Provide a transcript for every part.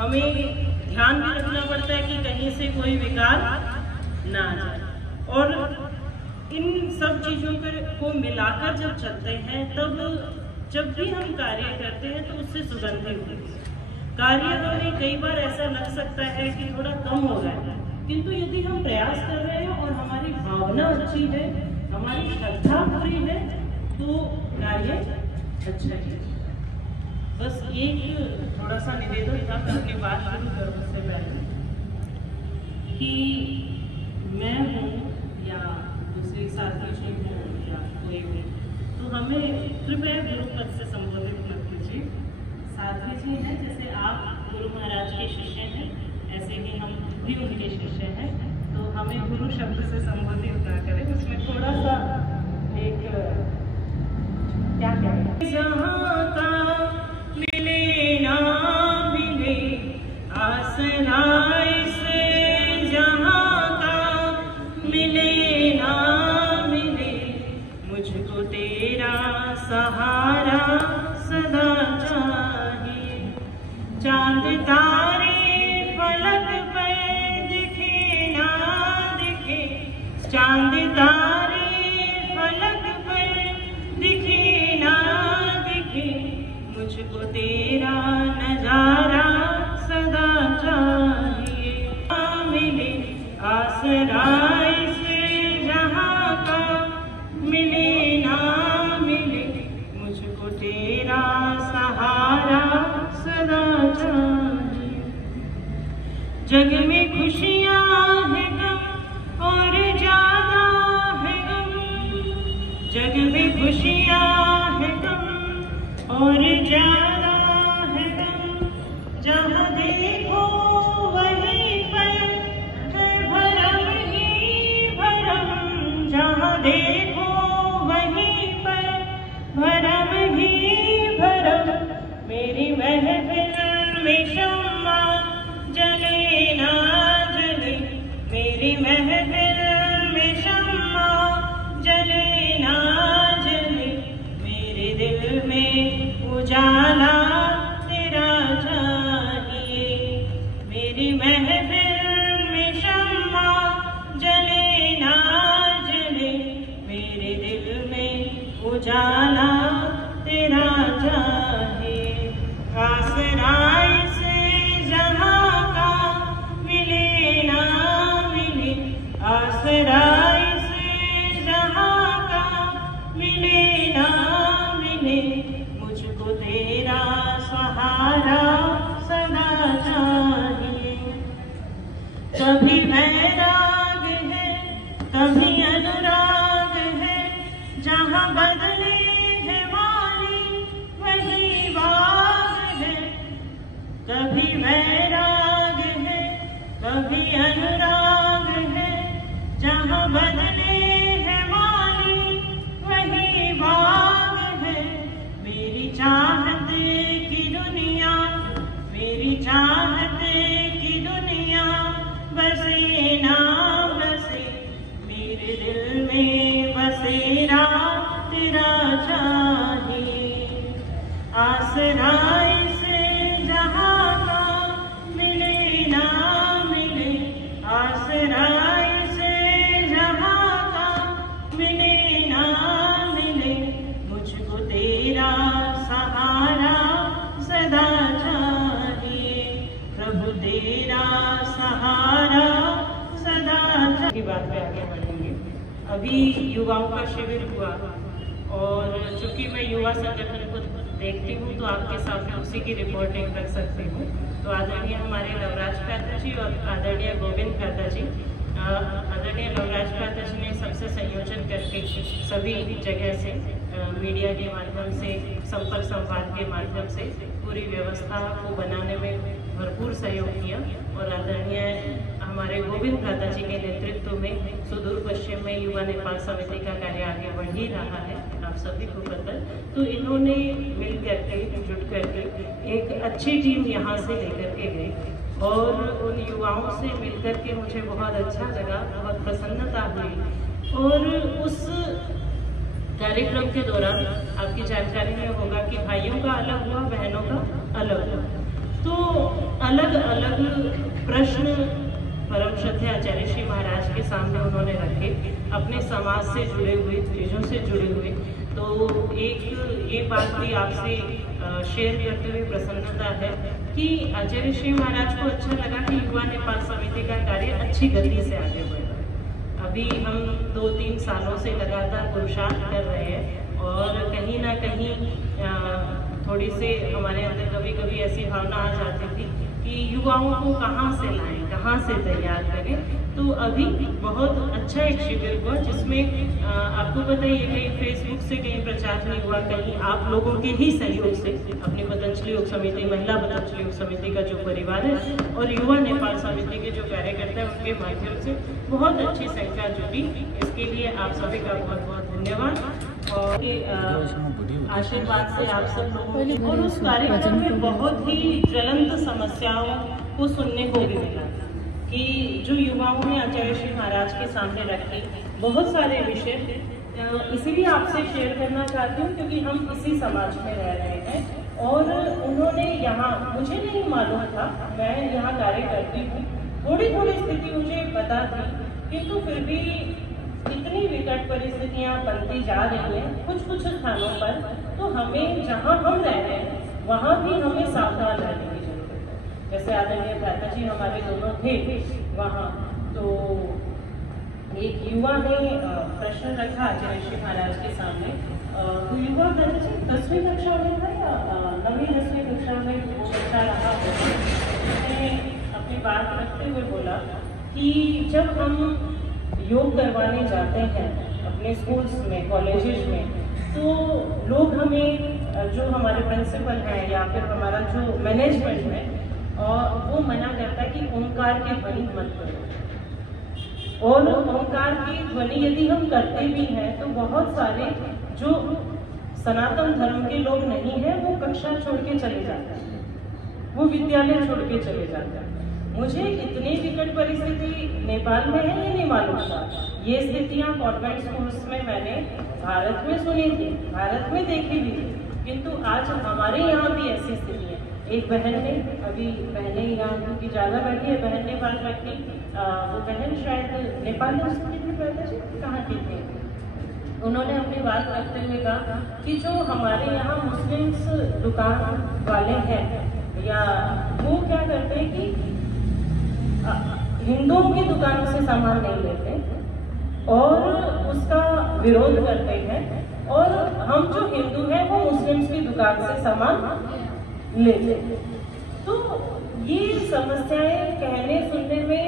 हमें ध्यान भी रखना पड़ता है कि कहीं से कोई विकार ना आ जाए। और इन सब चीज़ों को मिलाकर जब चलते हैं, तब जब भी हम कार्य करते हैं तो उससे सुगंधित होती है। कार्य हमें कई बार ऐसा लग सकता है कि थोड़ा कम हो रहा है, किंतु यदि हम प्रयास कर रहे हैं और हमारी भावना अच्छी है, हमारी श्रद्धा पूरी है, तो कार्य अच्छा है। बस एक थोड़ा सा निवेदन था अपनी बात शुरू करने से पहले कि मैं हूँ या दूसरे साथी जी हूँ या कोई भी, तो हमें कृपया गुरु पद से संबोधित मत कीजिए। साथी जी हैं, जैसे आप गुरु महाराज के शिष्य हैं, ऐसे ही हम भी उनके शिष्य हैं, तो हमें गुरु शब्द से संबोधित ना करें। उसमें थोड़ा सा एक क्या कहें, जहाँ का मिले ना मिले आसरा से, जहाँ का मिले ना मिले मुझको तेरा सहारा सदा चाहिए। चांद तारे फलक पर दिखे ना दिखे, चांद तारे फलक पर दिखे ना दिखे मुझको तेरा नजारा सदा चाहिए। मिले आसरा से, जहाँ का मिले ना मिले मुझको तेरा सहारा सदा चाहिए। जग में खुशियाँ है गम और ज्यादा है गम, जग में खुशियाँ है गम और ज्यादा है गम, जहाँ देखो वहीं पर है भरम ही भरम, जहाँ देखो वहीं पर भरम ही भरम। मेरी महफिल में शम्मा जले ना जले, मेरी महफिल में शम्मा जले ना जले, मेरे दिल में उजाला तेरा चाहिए। मेरी महफिल में शम्मा जले ना जले, मेरे दिल में उजाला तेरा चाहिए। आसरा से, जहाँ का मिले ना मिले आसरा से, जहाँ का मिले ना मिले मुझको तेरा सहारा सदा चाहिए। कभी वैराग है कभी अनुराग है, जहाँ बदले है वाली वही बाग है। कभी वैराग है कभी अनुराग है, जहाँ बदले है वाली वही बाग है। मेरी चाहत की दुनिया, मेरी चाहत की दुनिया बसे ना बसे, मेरे दिल में बसेरा तेरा चाहिए। आसरा से, जहाँ का मिले ना मिले आसरा से, जहाँ का मिले ना मिले मुझको तेरा सहारा सदा चाहिए। प्रभु तेरा सहारा सदा चाहिए। की बात पे आगे बढ़ेंगे। अभी युवाओं का शिविर हुआ, और चूंकि मैं युवा संगठन को देखती हूँ तो आपके सामने उसी की रिपोर्टिंग रख सकती हूँ। तो आदरणीय हमारे लवराज पात्रा जी और आदरणीय गोविंद पात्रा जी, आदरणीय लवराज पात्रा जी ने सबसे संयोजन करके सभी जगह से मीडिया के माध्यम से, संपर्क संवाद के माध्यम से पूरी व्यवस्था को बनाने में भरपूर सहयोग किया। और आदरणीय हमारे गोविंद भ्राता जी के नेतृत्व में सुदूर पश्चिम में युवा नेपाल समिति का कार्य आगे बढ़ ही रहा है, आप सभी को पता। तो इन्होंने मिल करके, जुट करके एक अच्छी टीम यहाँ से लेकर के गए, और उन युवाओं से मिलकर के मुझे बहुत अच्छा लगा, बहुत प्रसन्नता हुई। और उस कार्यक्रम के दौरान आपकी जानकारी में होगा कि भाइयों का अलग हुआ, बहनों का अलग हुआ। तो अलग अलग प्रश्न परम श्रद्धेय आचार्य श्री महाराज के सामने उन्होंने रखे, अपने समाज से जुड़े हुए, चीज़ों से जुड़े हुए। तो एक ये बात भी आपसे शेयर करते हुए प्रसन्नता है कि आचार्य श्री महाराज को अच्छा लगा कि युवा नेपाल समिति का कार्य अच्छी गति से आगे बढ़ रहा है। अभी हम 2-3 सालों से लगातार पुरुषार्थ कर रहे हैं और कहीं ना कहीं थोड़ी से हमारे अंदर कभी कभी ऐसी भावना आ जाती थी कि युवाओं को कहाँ से लाएं, कहाँ से तैयार करें। तो अभी बहुत अच्छा एक शिविर हुआ जिसमें आपको पता ही है, कहीं फेसबुक से कहीं प्रचार नहीं हुआ, कहीं आप लोगों के ही सहयोग से अपनी पतंजलि योग समिति, महिला पतंजलि योग समिति का जो परिवार है और युवा नेपाल समिति के जो कार्यकर्ता है उनके माध्यम से बहुत अच्छी संख्या जुटी। इसके लिए आप सभी का बहुत बहुत धन्यवाद और आशीर्वाद से आप सब लोगों की। और उस कार्यक्रम में बहुत ही ज्वलंत समस्याओं को सुनने को भी मिला कि जो युवाओं ने आचार्य श्री महाराज के सामने रखे बहुत सारे विषय, इसीलिए आपसे शेयर करना चाहती हूँ क्योंकि हम इसी समाज में रह रहे हैं। और उन्होंने यहाँ, मुझे नहीं मालूम था, मैं यहाँ कार्य करती हूँ, थोड़ी थोड़ी स्थिति मुझे पता थी, किंतु फिर भी इतनी विकट परिस्थितियाँ बनती जा रही हैं कुछ स्थानों पर, तो हमें जहाँ हम रह रहे हैं वहाँ भी हमें सावधान रहने की जरूरत है। जैसे आदरणीय भ्राता जी हमारे दोनों थे वहाँ, तो एक युवा ने प्रश्न रखा आचार्य श्री महाराज के सामने। तो युवा भ्राता जी 10वीं कक्षा में था या 9वीं 10वीं कक्षा में चर्चा रहा, उसने अपनी बात रखते हुए बोला कि जब हम योग करवाने जाते हैं अपने स्कूल्स में, कॉलेजेस में, तो लोग हमें, जो हमारे प्रिंसिपल हैं या फिर हमारा जो मैनेजमेंट है, और वो मना करता है कि ओंकार की ध्वनि मत करो। और ओंकार की ध्वनि यदि हम करते भी हैं तो बहुत सारे जो सनातन धर्म के लोग नहीं हैं वो कक्षा छोड़ के चले जाते हैं, वो विद्यालय छोड़ के चले जाते हैं। मुझे इतनी विकट परिस्थिति नेपाल में है ये नहीं मालूम था। ये स्थितियाँ कॉन्वेंट स्कूल्स में मैंने भारत में सुनी थी, भारत में देखी भी थी, किंतु आज हमारे यहाँ भी ऐसी स्थिति है। एक बहन ने, अभी बहनें यहाँ क्योंकि ज़्यादा बैठी है, बहन ने बात रखी, वो बहन शायद नेपाल में कहाँ की थी, उन्होंने अपनी बात रखते हुए कहा कि जो हमारे यहाँ मुस्लिम्स दुकान वाले हैं या वो क्या करते हैं कि हिंदुओं की दुकानों से सामान नहीं लेते और उसका विरोध करते हैं, और हम जो हिंदू हैं वो मुस्लिम्स की दुकान से सामान लेते हैं। तो ये समस्याएं कहने सुनने में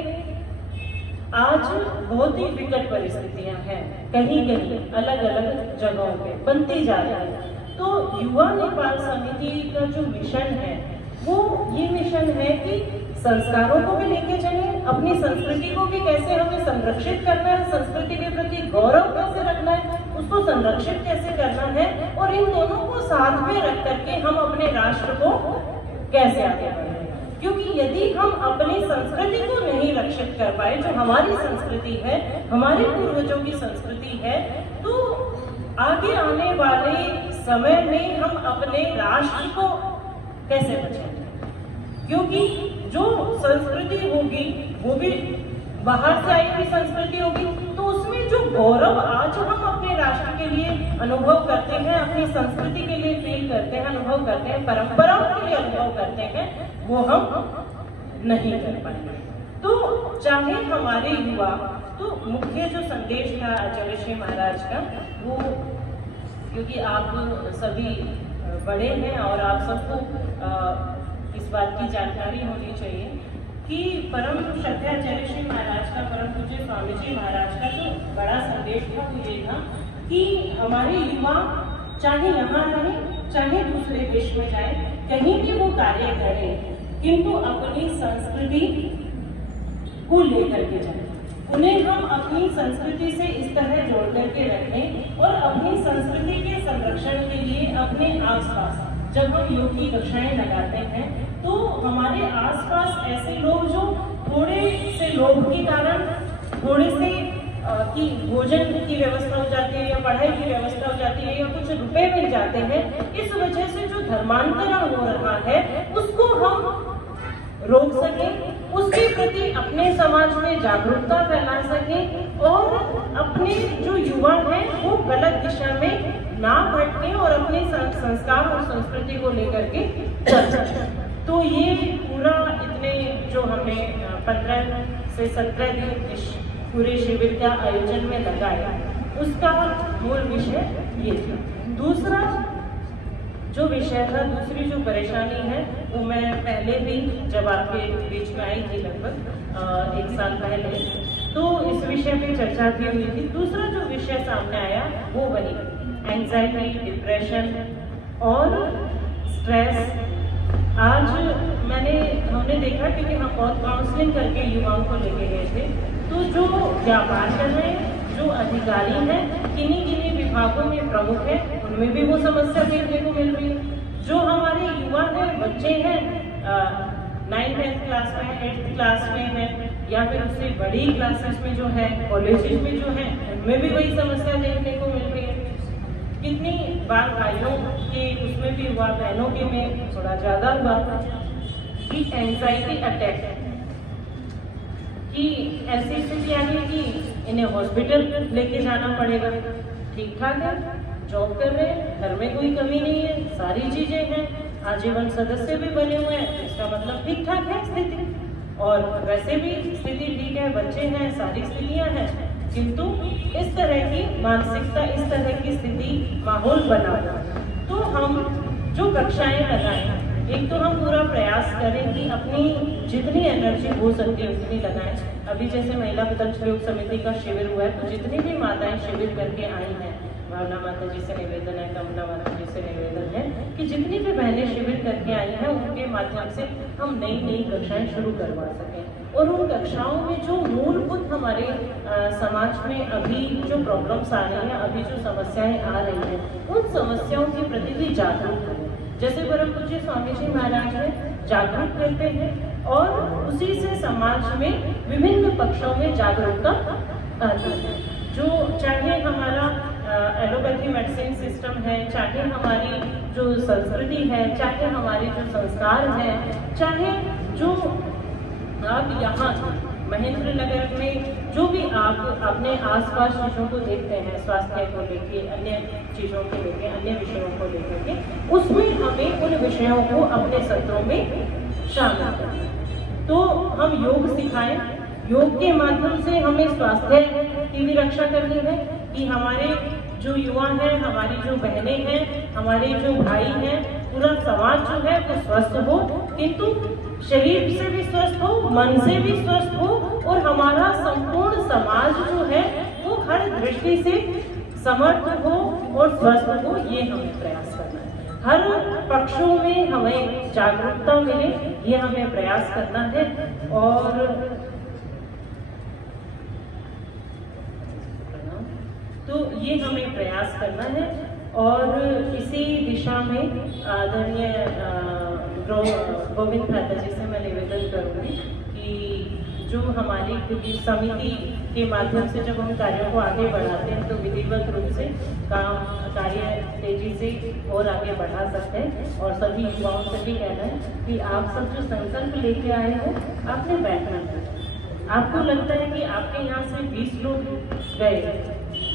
आज बहुत ही विकट परिस्थितियां हैं, कहीं कहीं अलग अलग जगहों पे बनती जा रही है। तो युवा नेपाल समिति का जो मिशन है वो ये मिशन है कि संस्कारों को भी लेके चले, अपनी संस्कृति को भी कैसे हमें संरक्षित करना है, संस्कृति के प्रति गौरव कैसे रखना है, उसको संरक्षित कैसे करना है, और इन दोनों को साथ में रख करके हम अपने राष्ट्र को कैसे आगे बढ़ाएं। क्योंकि यदि हम अपनी संस्कृति को नहीं रक्षित कर पाए, जो हमारी संस्कृति है, हमारे पूर्वजों की संस्कृति है, तो आगे आने वाले समय में हम अपने राष्ट्र को कैसे बचाएं। क्योंकि जो संस्कृति होगी वो भी बाहर से आई हुई संस्कृति होगी, तो उसमें जो गौरव आज हम अपने राष्ट्र के लिए अनुभव करते हैं, अपनी संस्कृति के लिए फील करते हैं, अनुभव करते हैं, परंपराओं के लिए अनुभव करते हैं, वो हम नहीं कर पाएंगे। तो चाहे हमारे युवा, तो मुख्य जो संदेश था आचार्य श्री महाराज का, वो क्योंकि आप सभी बड़े हैं और आप सबको इस बात की जानकारी होनी चाहिए कि परम श्रद्धेय आचार्य श्री महाराज का, परम पूज्य स्वामी जी महाराज का जो बड़ा संदेश था वो ये था कि हमारे युवा चाहे यहाँ रहें, चाहे दूसरे देश में जाए, कहीं भी वो कार्य करें, किंतु अपनी संस्कृति को लेकर के जाए। उन्हें हम अपनी संस्कृति से इस तरह जोड़ करके रखें और अपनी संस्कृति के संरक्षण के लिए अपने आसपास जब हम योग की कक्षाएं लगाते हैं तो हमारे आसपास ऐसे लोग जो थोड़े से लोभ के कारण, थोड़े से कि भोजन की व्यवस्था हो जाती है या पढ़ाई की व्यवस्था हो जाती है या कुछ रुपए मिल जाते हैं, इस वजह से जो धर्मांतरण हो रहा है उसको हम रोक सके, उसके प्रति अपने समाज में जागरूकता फैला सके और अपने जो युवा हैं वो गलत दिशा में ना भटके और अपने संस्कार और संस्कृति को लेकर के चल सके। तो ये पूरा इतने जो हमने 15 से 17 दिन इस पूरे शिविर का आयोजन में लगाया, उसका मूल विषय ये था। दूसरा जो विषय था, दूसरी जो परेशानी है वो मैं पहले भी जब आपके बीच में आई थी लगभग 1 साल पहले, तो इस विषय पे चर्चा भी हुई थी। दूसरा जो विषय सामने आया वो वही एंजाइटी, डिप्रेशन और स्ट्रेस। आज हमने देखा क्योंकि हम बहुत काउंसलिंग करके युवाओं को लेके गए थे, तो जो व्यापार कर रहे हैं, जो अधिकारी हैं, किन्हीं विभागों में प्रमुख हैं, उनमें भी वो समस्या देखने को मिल रही है। जो हमारे युवा हैं, बच्चे हैं, 9th 10th क्लास में, 8th क्लास में हैं, या फिर उससे बड़ी क्लासेस में जो है, कॉलेजेस में जो है, उनमें भी वही समस्या देखने को मिल रही है। कितनी बार भाइयों के उसमें भी हुआ, बहनों के में थोड़ा ज्यादा हुआ कि एंजाइटी अटैक, कि ऐसी स्थिति आ गई कि इन्हें हॉस्पिटल लेके जाना पड़ेगा। ठीक ठाक है, जॉब कर रहे हैं, घर में कोई कमी नहीं है, सारी चीजें हैं, आजीवन सदस्य भी बने हुए हैं, इसका मतलब ठीक ठाक है स्थिति, और वैसे भी स्थिति ठीक है, बच्चे हैं, सारी स्थितियां हैं, किंतु इस तरह की मानसिकता, इस तरह की स्थिति, माहौल बना हुआ। तो हम जो कक्षाएं लगाएं, एक तो हम पूरा प्रयास करें कि अपनी जितनी एनर्जी हो सकती है उतनी लगाएं। अभी जैसे महिला विकल्प योग समिति का शिविर हुआ है, तो जितनी भी माताएं शिविर करके आई हैं, भावना माता जी से निवेदन है, कमला माता जी से निवेदन है कि जितनी भी बहनें शिविर करके आई हैं, उनके माध्यम से हम नई कक्षाएं शुरू करवा सकें। और उन कक्षाओं में जो मूलभूत हमारे समाज में अभी जो प्रॉब्लम्स आ रही हैं, अभी जो समस्याएं आ रही हैं, उन समस्याओं के प्रति भी जागरूक करें। जैसे परम पूज्य स्वामी जी महाराज है, जागरूक करते हैं और उसी से समाज में विभिन्न पक्षों में जागरूकता आती है। जो चाहे हमारा एलोपैथी मेडिसिन सिस्टम है, चाहे हमारी जो संस्कृति है, चाहे हमारे जो संस्कार हैं, चाहे जो आप यहाँ महेंद्र नगर में जो भी आप अपने आसपास चीज़ों को देखते हैं, स्वास्थ्य को लेके, अन्य चीज़ों को लेके, अन्य विषयों को लेकर के, उसमें हमें उन विषयों को अपने सत्रों में शामिल करें। तो हम योग सिखाएं, योग के माध्यम से हमें स्वास्थ्य की भी रक्षा करनी है कि हमारे जो युवा हैं, हमारी जो बहनें हैं, हमारे जो भाई हैं, पूरा समाज जो है वो स्वस्थ हो, किंतु शरीर से भी स्वस्थ हो, मन से भी स्वस्थ हो, और हमारा संपूर्ण समाज जो है वो हर दृष्टि से समर्थ हो और स्वस्थ हो। ये हमें प्रयास करना है, हर पक्षों में हमें जागरूकता मिले, ये हमें प्रयास करना है। और तो ये हमें प्रयास करना है, और इसी दिशा में आदरणीय गोविंद भ्राता जी से मैं निवेदन करूंगी कि जो हमारी, क्योंकि समिति के माध्यम से जब हम कार्यों को आगे बढ़ाते हैं तो विधिवत रूप से कार्य तेजी से और आगे बढ़ा सकते हैं। और सभी युवाओं से भी कहना है कि आप सब जो संकल्प लेके आए हो, आपने बैठना है। आपको लगता है कि आपके यहाँ से 20 लोग गए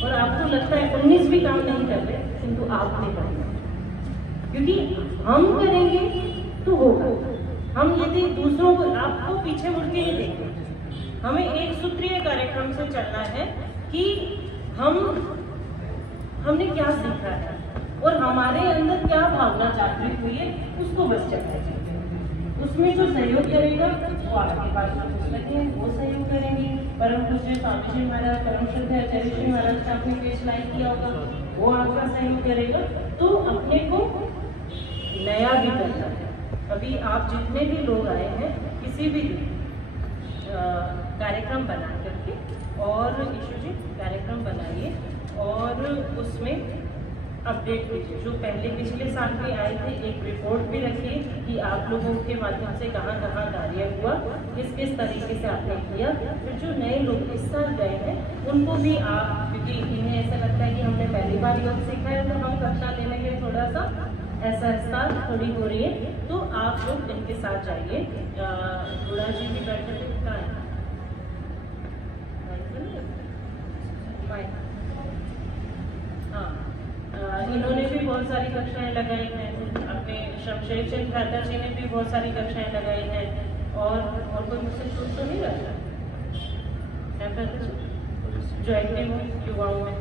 और आपको लगता है 19 भी काम नहीं कर रहे, किंतु आपने करना, क्योंकि हम करेंगे तो होगा। हम यदि दूसरों को, आपको पीछे मुड़ के ही देखें, हमें एक सूत्रीय कार्यक्रम से चलना है कि हमने क्या सीखा है और हमारे अंदर क्या भावना जागृत हुई है, उसको बस चलना चाहिए। उसमें जो सहयोग करेगा वो आपके पास जो पुस्तकें हैं वो सहयोग करेंगी। परम पूज्य स्वामी जी महाराज, परम श्रद्धेय आचार्य जी महाराज का आपने पेज लाइक किया होगा, वो आपका सहयोग करेगा। तो अपने को नया भी करना है। अभी आप जितने भी लोग आए हैं, किसी भी कार्यक्रम बना करके, और ईशु जी कार्यक्रम बनाइए और उसमें अपडेट कीजिए। जो पहले पिछले साल भी आए थे, एक रिपोर्ट भी रखिए कि आप लोगों के माध्यम से कहाँ कहाँ कार्य हुआ, किस किस तरीके से आपने किया। फिर जो नए लोग इस साल गए हैं उनको भी आप, क्योंकि इन्हें ऐसा लगता है कि हमने पहली बार योग सीखा है तो हम कक्षा लेने के थोड़ा सा ऐसा थोड़ी हो रही है, तो आप लोग इनके साथ जाइए। राजा जी भी बैठे थे, कहाँ है? हाँ, इन्होंने भी बहुत सारी कक्षाएं लगाई हैं, अपने शमशेर चंद खालसा जी ने भी बहुत सारी कक्षाएं लगाई हैं, और कोई मुझसे छूट तो नहीं रहा है जो एक्टिव हो युवाओं में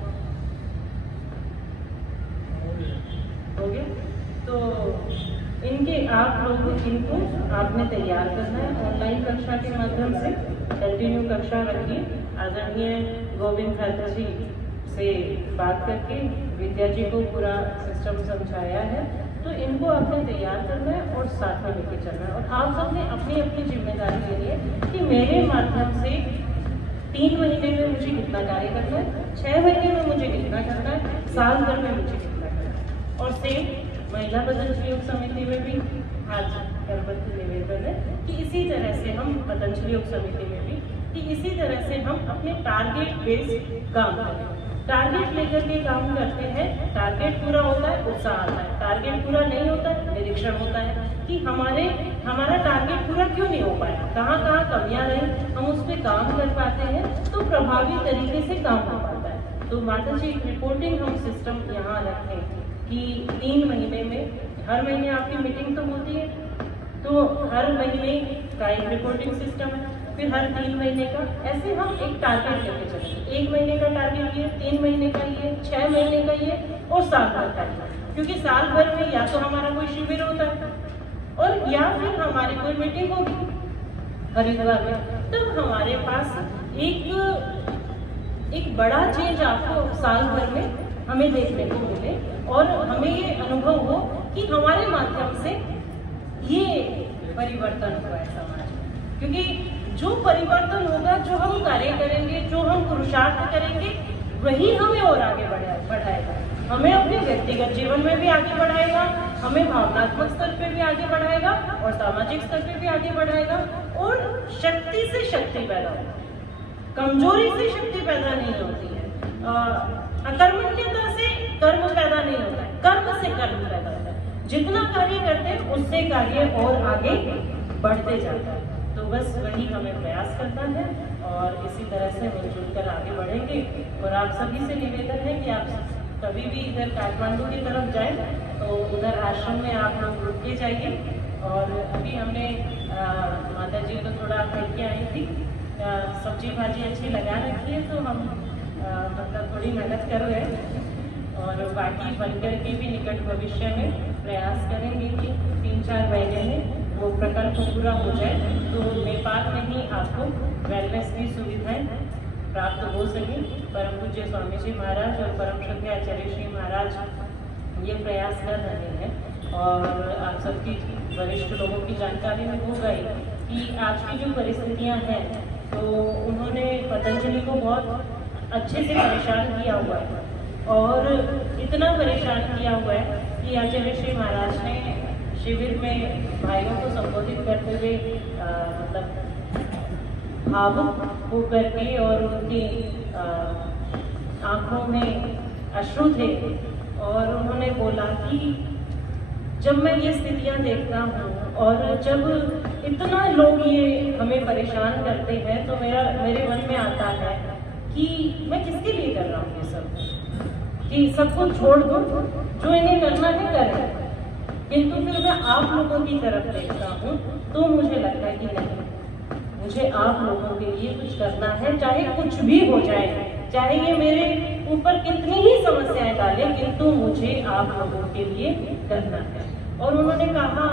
हो गया। तो इनको आपने तैयार करना है ऑनलाइन कक्षा के माध्यम से, कंटिन्यू कक्षा रखिए। आदरणीय गोविंद खालसा जी से बात करके विद्या जी को पूरा सिस्टम समझाया है, तो इनको आपने तैयार करना है और साथ में लेके चलना है। और आप सबने अपनी अपनी जिम्मेदारी लेनी है कि मेरे माध्यम से 3 महीने में मुझे कितना कार्य करना है, 6 महीने में मुझे कितना करना है, साल भर में मुझे कितना करना है। और सेम महिला पतंजलि योग समिति में भी आज करबद्ध निवेदन है कि इसी तरह से हम पतंजलि योग समिति में भी कि इसी तरह से हम अपने टारगेट बेस्ड काम करें। टारगेट लेकर के काम करते हैं, टारगेट पूरा होता है उत्साह आता है, टारगेट पूरा नहीं होता है निरीक्षण होता है कि हमारा टारगेट पूरा क्यों नहीं हो पाया, कहाँ कहाँ कमियां रही, हम उस पर काम कर पाते हैं तो प्रभावी तरीके से काम हो पाता है। तो माता जी रिपोर्टिंग हम सिस्टम यहाँ रखें कि 3 महीने में, हर महीने आपकी मीटिंग तो होती है, तो हर महीने का एक रिपोर्टिंग सिस्टम है, फिर हर 3 महीने का, ऐसे हम एक टारगेट लेके चलेंगे। 1 महीने का टारगेट ये, 3 महीने का ये, 6 महीने का ये और साल भर का ये, क्योंकि साल भर में या तो हमारा कोई शिविर होता है और या फिर हमारी कोई मीटिंग होगी हरिद्वार में, तब हमारे पास एक बड़ा चेंज आपको साल भर में हमें देखने को मिले और हमें ये अनुभव हो कि हमारे माध्यम से ये परिवर्तन हुआ है समाज में। क्योंकि जो परिवर्तन होगा, जो हम कार्य करेंगे, जो हम पुरुषार्थ करेंगे, वही हमें और आगे बढ़ाएगा, हमें अपने व्यक्तिगत जीवन में भी आगे बढ़ाएगा, हमें भावनात्मक स्तर पे भी आगे बढ़ाएगा और सामाजिक स्तर पे भी आगे बढ़ाएगा। और शक्ति से शक्ति पैदा होगी, कमजोरी से शक्ति पैदा नहीं होती है, अकर्मण्यता से कर्म पैदा नहीं होता है, कर्म से कर्म पैदा होता है। जितना कार्य करते हैं उससे कार्य और आगे बढ़ते जाता है। तो बस वही हमें प्रयास करना है और इसी तरह से मिलजुल कर आगे बढ़ेंगे। और आप सभी से निवेदन है कि आप कभी भी इधर काठमांडू की तरफ जाएं तो उधर आश्रम में आप लोग रुक के जाइए। और अभी हमने माता जी को थोड़ा करके आई थी, सब्जी भाजी अच्छी लगा रखी है, तो हम मतलब थोड़ी मेहनत कर रहे हैं और बाकी बनकर के भी निकट भविष्य में प्रयास करेंगे कि 3-4 महीने में वो प्रकल्प पूरा हो जाए तो नेपाल में ही आपको वेलनेस की सुविधाएं प्राप्त हो सके। परम पूज्य स्वामी जी महाराज और परम श्रद्धेय आचार्य श्री महाराज ये प्रयास कर रहे हैं। और आप सबकी वरिष्ठ लोगों की जानकारी में हो गई कि आज की जो परिस्थितियां हैं, तो उन्होंने पतंजलि को बहुत अच्छे से परेशान किया हुआ है और इतना परेशान किया हुआ है कि आचार्य श्री महाराज ने शिविर में भाइयों को संबोधित करते हुए मतलब भावुक होकर के और उनकी आंखों में अश्रु थे और उन्होंने बोला कि जब मैं ये स्थितियां देखता हूँ और जब इतना लोग ये हमें परेशान करते हैं तो मेरे मन में आता है कि मैं किसके लिए कर रहा हूँ ये सब, कि सबको छोड़ दो, जो इन्हें करना है करें। किंतु फिर मैं आप लोगों की तरफ देखता हूँ तो मुझे लगता है कि नहीं, मुझे आप लोगों के लिए कुछ करना है, चाहे कुछ भी हो जाए, चाहे ये मेरे ऊपर कितनी ही समस्याएं डाले, किंतु मुझे आप लोगों के लिए करना है। और उन्होंने कहा,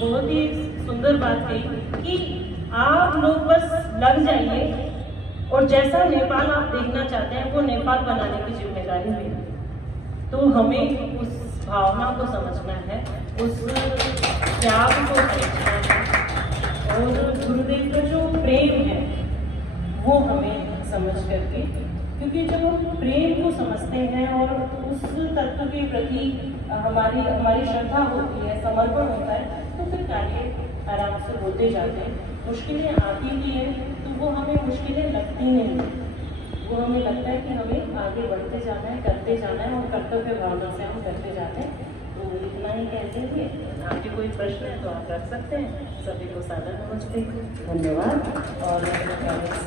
बहुत ही सुंदर बात कही कि आप लोग बस लग जाइए और जैसा नेपाल आप देखना चाहते हैं वो नेपाल बनाने की जिम्मेदारी है। तो हमें उस भावना को समझना है, उस त्याग को समझना है और गुरुदेव का जो प्रेम है वो हमें समझ करके, क्योंकि जब हम प्रेम को समझते हैं और उस तत्व के प्रति हमारी श्रद्धा होती है, समर्पण होता है, तो फिर कार्य आराम से होते जाते हैं। मुश्किलें आती भी हैं तो वो हमें मुश्किलें लगती नहीं, वो हमें लगता है कि हमें आगे बढ़ते जाना है, करते जाना है और कर्तव्य भावना से हम करते जाते हैं। तो तो इतना ही कहते हुए आपके कोई प्रश्न है तो आप रख सकते हैं। सभी को सादर नमस्ते, धन्यवाद। और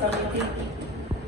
समिति